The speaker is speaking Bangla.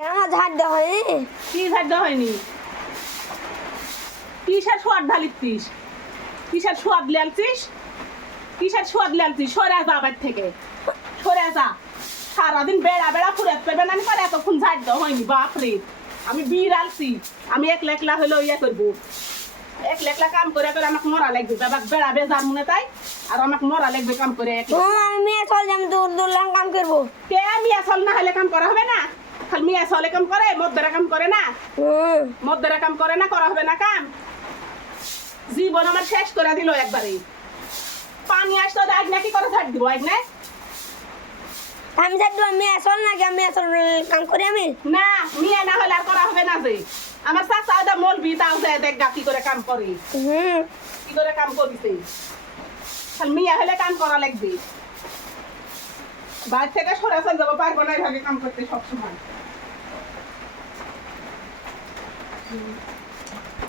আমার ঝাড় দেওয়া হয়নি। কি ঝাড় দেওয়া হয়নি? কিসের সোয়াদ ঢালিচ্ছিস? কিসের সোয়াদ লেলছিস? কিসের সোয়াদ লেলছিস? সরে যা বাড়ি থেকে, সরে যা। সারাদিন বেড়া বেড়া ফুরে পেবে না করে এতক্ষণ ঝাড় দেওয়া হয়নি। বাপরে, আমি বিড়ালছি। আমি একলা একলা হলেও ইয়ে করবো, একলা একলা কাম করে করে আমাকে মরা লাগবে। বাবা বেড়া বেজার মনে তাই, আর আমাকে মরা লাগবে কাম করে। আমি মেয়ে চল আমি দূর দূর কাম করবো। কে মিয়া চল না হলে কাম করা হবে না? খালি মিয়া চলে কাম করে, মদ্দারা কাম করে না? মদ্দারা কাম করে না, করা হবে না কাম? জীবন আমার শেষ করে দিল একবারে। পানি আসতো আজ নাকি করে ঝাড় দিব আজ না? আমি ঝাড় দেবো, মেয়ে চল নাকি আমি মেয়ে চল কাম করি আমি। না, মিয়া না হলে আর করা হবে না। যে আমার চাচা ওটা মলবি, তাও যায় দেখ গা কি করে কাম করে, কি করে কাম করিছে। খালি মিয়া হলে কাম করা লাগবে। বাইরে থেকে সরে চলে যাবো, পারবো না এইভাবে কাম করতে সবসময়।